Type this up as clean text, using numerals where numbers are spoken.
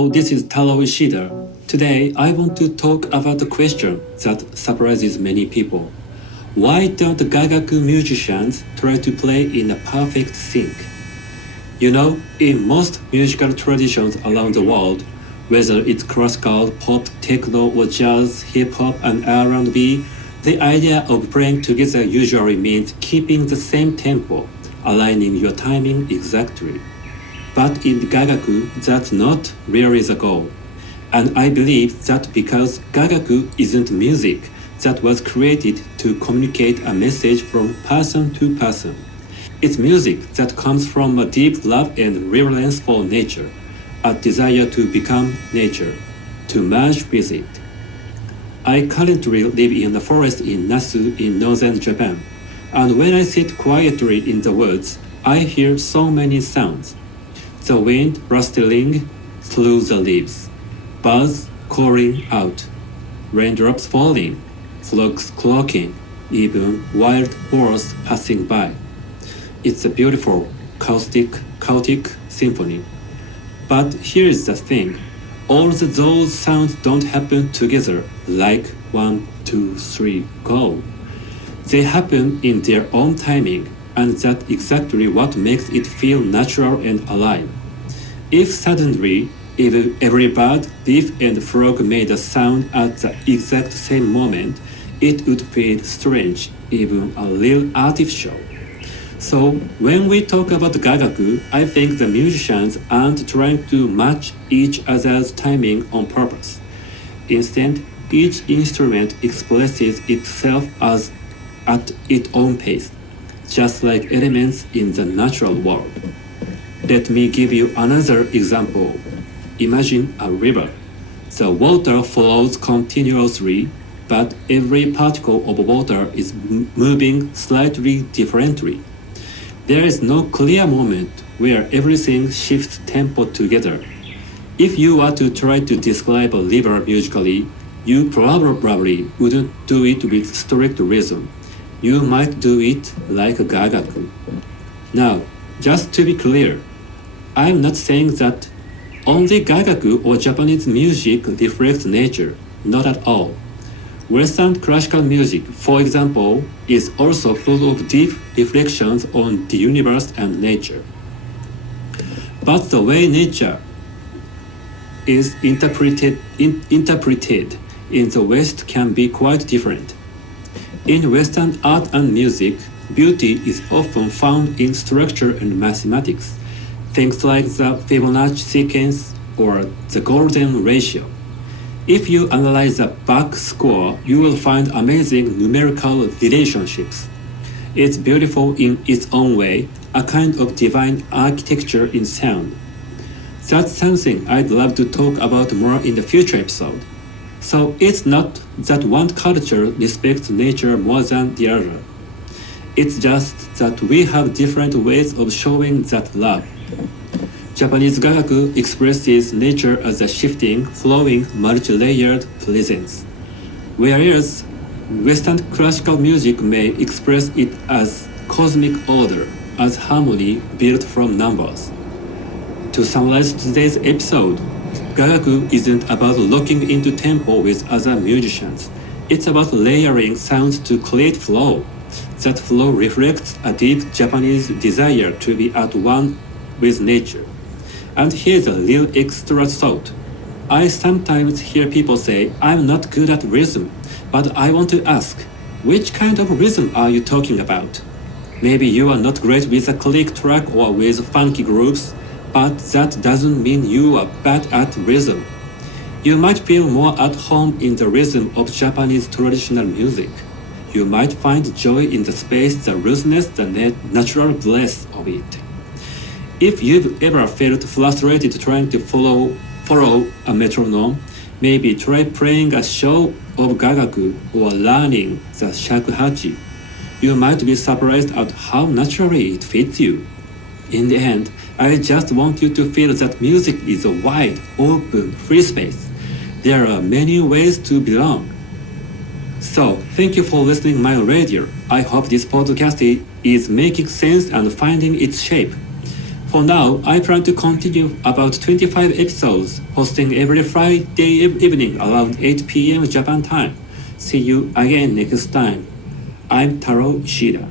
Hello, this is Taro Ishida. Today, I want to talk about a question that surprises many people. Why don't Gagaku musicians try to play in a perfect sync? You know, in most musical traditions around the world, whether it's classical, pop, techno, or jazz, hip-hop, and R&B, the idea of playing together usually means keeping the same tempo, aligning your timing exactly. But in Gagaku, that's not really the goal. And I believe that because Gagaku isn't music that was created to communicate a message from person to person. It's music that comes from a deep love and reverence for nature, a desire to become nature, to merge with it. I currently live in the forest in Nasu in northern Japan, and when I sit quietly in the woods, I hear so many sounds. The wind rustling through the leaves, birds calling out, raindrops falling, frogs clucking, even wild boars passing by. It's a beautiful, chaotic symphony. But here's the thing. All those sounds don't happen together like 1, 2, 3, go. They happen in their own timing, and that's exactly what makes it feel natural and alive. If suddenly every bird, leaf, and frog made a sound at the exact same moment, it would feel strange, even a little artificial. So when we talk about Gagaku, I think the musicians aren't trying to match each other's timing on purpose. Instead, each instrument expresses itself as at its own pace, just like elements in the natural world. Let me give you another example. Imagine a river. The water flows continuously, but every particle of water is moving slightly differently. There is no clear moment where everything shifts tempo together. If you were to try to describe a river musically, you probably wouldn't do it with strict rhythm. You might do it like a Gagaku. Now, just to be clear, I'm not saying that only Gagaku or Japanese music reflects nature, not at all. Western classical music, for example, is also full of deep reflections on the universe and nature. But the way nature is interpreted in the West can be quite different. In Western art and music, beauty is often found in structure and mathematics, things like the Fibonacci sequence or the golden ratio. If you analyze the Bach score, you will find amazing numerical relationships. It's beautiful in its own way, a kind of divine architecture in sound. That's something I'd love to talk about more in the future episode. So it's not that one culture respects nature more than the other. It's just that we have different ways of showing that love. Japanese Gagaku expresses nature as a shifting, flowing, multi-layered presence, whereas Western classical music may express it as cosmic order, as harmony built from numbers. To summarize today's episode, Gagaku isn't about locking into tempo with other musicians. It's about layering sounds to create flow. That flow reflects a deep Japanese desire to be at one with nature. And here's a little extra thought. I sometimes hear people say, I'm not good at rhythm, but I want to ask, which kind of rhythm are you talking about? Maybe you are not great with a click track or with funky grooves, but that doesn't mean you are bad at rhythm. You might feel more at home in the rhythm of Japanese traditional music. You might find joy in the space, the looseness, the natural bliss of it. If you've ever felt frustrated trying to follow a metronome, maybe try playing a show of Gagaku or learning the shakuhachi. You might be surprised at how naturally it fits you. In the end, I just want you to feel that music is a wide, open, free space. There are many ways to belong. So, thank you for listening my radio. I hope this podcast is making sense and finding its shape. For now, I plan to continue about 25 episodes, posting every Friday evening around 8 p.m. Japan time. See you again next time. I'm Taro Ishida.